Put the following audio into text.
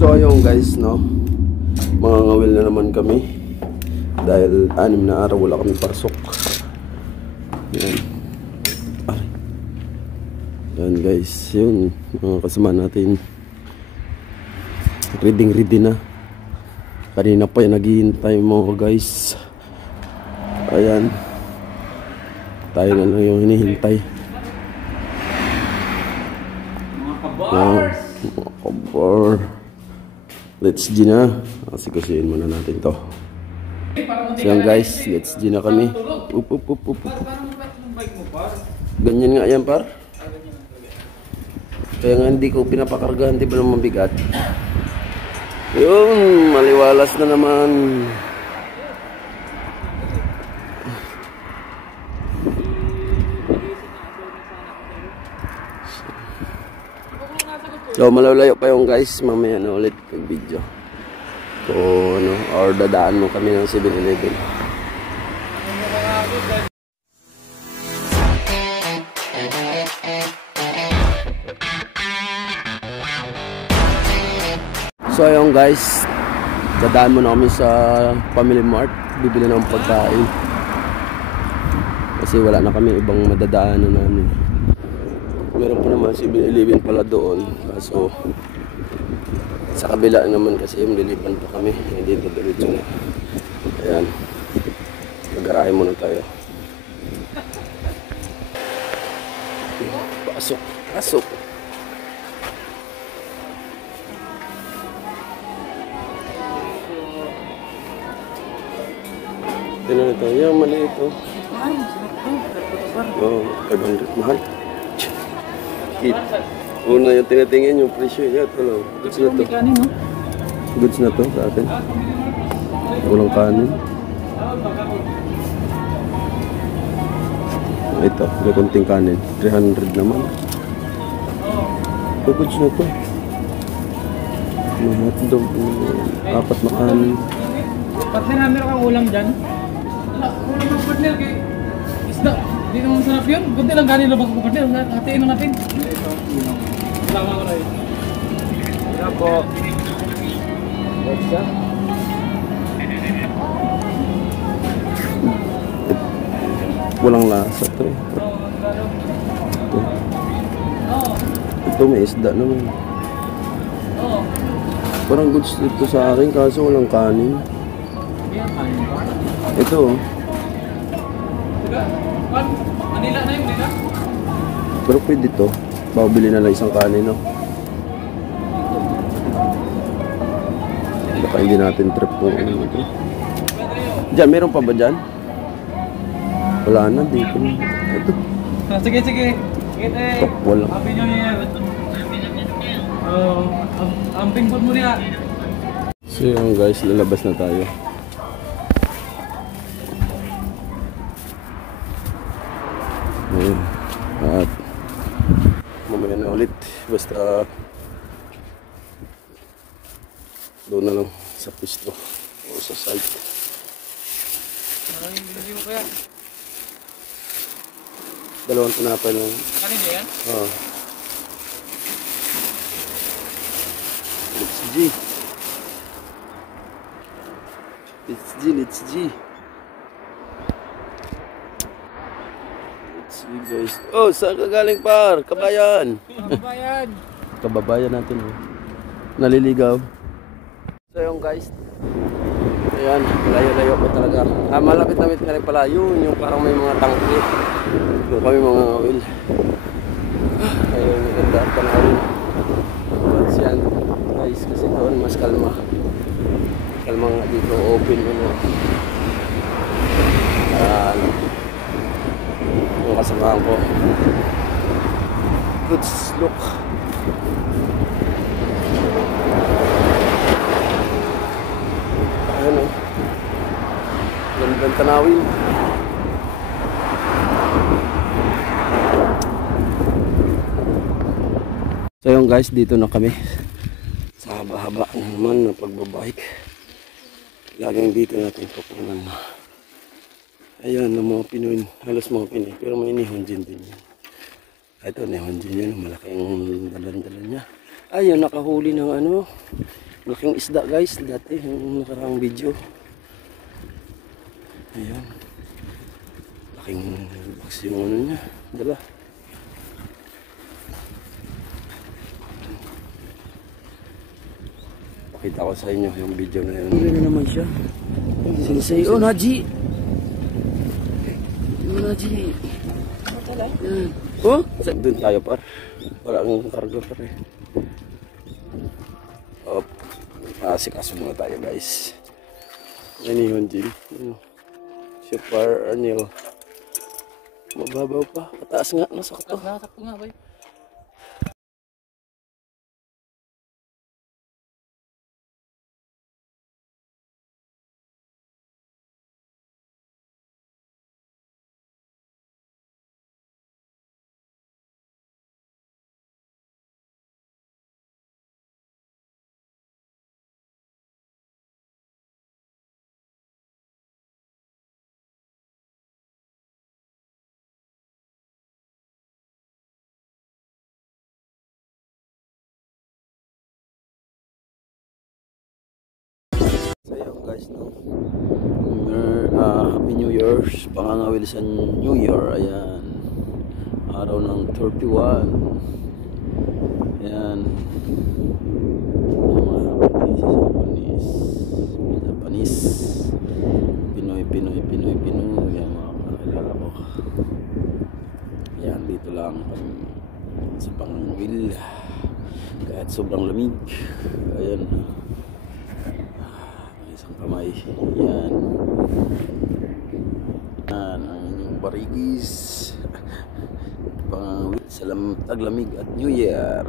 So ayun guys, no, mga ngawil na naman kami dahil 6 na araw wala kami pasok. Yan. Yan guys, yun mga kasama natin ready na. Kanina pa yung naghihintay mo guys. Ayan, tayo na lang yung hinihintay. Mga kabar, let's G na. Asikusin muna natin to. So yan guys, let's G na kami. Ganyan nga yan par. Kaya nga hindi ko pinapakargahan, di ba naman mabigat. Yun, maliwalas na naman. So malalayo pa yung guys, mamaya na ulit yung video. So ano, or dadaan mo kami ng 7-Eleven. So ayun guys, dadaan mo na kami sa Family Mart, bibili ng pagkain. Kasi wala na kami ibang madadaanan namin. Meron pa naman 7-Eleven pala doon. Kaso sa kabila naman kasi lilipan pa kami. Hindi ito diretso na. Ayan. Magarahe muna tayo. Pasok. Pasok. Tignan ito. Yan, mali ito. Oh, 500. Mahal. Una yung tinatingin yung presyo niya. Ito lang. Goods na to. Goods na to sa atin. Walang kanin. Ito, may konting kanin. 300 naman. Ito, goods na to. May hotdog. 4 na kanin. Partner, meron kang ulam dyan? Wala, ulam ng partner kay isda. Hindi naman sarap yun. Kunti lang kanin lang ko partner. Hatiin lang natin. Salamat ko na yun. Yan po. Boksa. Walang lasa to eh. Ito may isda naman. Parang goods ito sa akin kaso walang kanin. Ito. Manila na yun, Manila? Pero pwede ito. Babili na lang isang kanin, no? Baka hindi natin trip kung ano ito. Diyan, meron pa ba dyan? Wala na, dito. Ito. Sige, sige. Wala. Happy New Year. Amping food mo niya. So yun guys, lalabas na tayo. Ayun. At mamaya na ulit. Basta doon na lang sa pwesto o sa site. Hindi mo kaya? Dalawang tinapay na. Kanin yan? Oo. Let's G. Let's G, let's G. Let's G guys. Oh, saan ka galing par? Kabayan. Kabayan. Kababayan natin. Naliligaw. So yung guys. Ayan, layo-layo ko talaga. Malapit-lapit nga rin pala. Yung parang may mga tangke. Yung kami mga oil. Ayun, maganda ang panahon. But yan guys, kasi doon mas kalma. Kalma nga dito, open mo na. Yung kasamahan ko. Good look. Ayan o. Gandang tanawin. So yun guys, dito na kami sa haba-haba naman na pagbabike. Laging dito natin pupunan. Ayan ang mga Pinoy, halos mga Pinoy, pero may nihonjin din yan. Ito nihonjin yan, malaki ang dalan-dalan niya. Ayun, nakahuli ng ano, malaking isda guys, dati yung nakaraang video. Ayan. Laking box yung ano niya, dala. Pakita ko sa inyo yung video na yun. Huli na naman siya. Sinisay, oh Naji! Oh Naji! Yan. Oh? Doon tayo par. Wala akong karga par eh. Op. Asikaso muna tayo guys. Ano yun Jim? Ano? Si Par Anil. Mababaw pa. Pataas nga. Nasakto. Nasakto nga boy. So yun guys, no? Happy New Year's, pangangawil sa New Year. Ayan, araw ng 31. Ayan, mga Japanese, Pinoy, yan mga kakilala ko. Ayan, dito lang sa pangangawil kahit sobrang lamig. Ayan, isang kamay. Yan. Yan ang inyong barigis. Pang taglamig at New Year.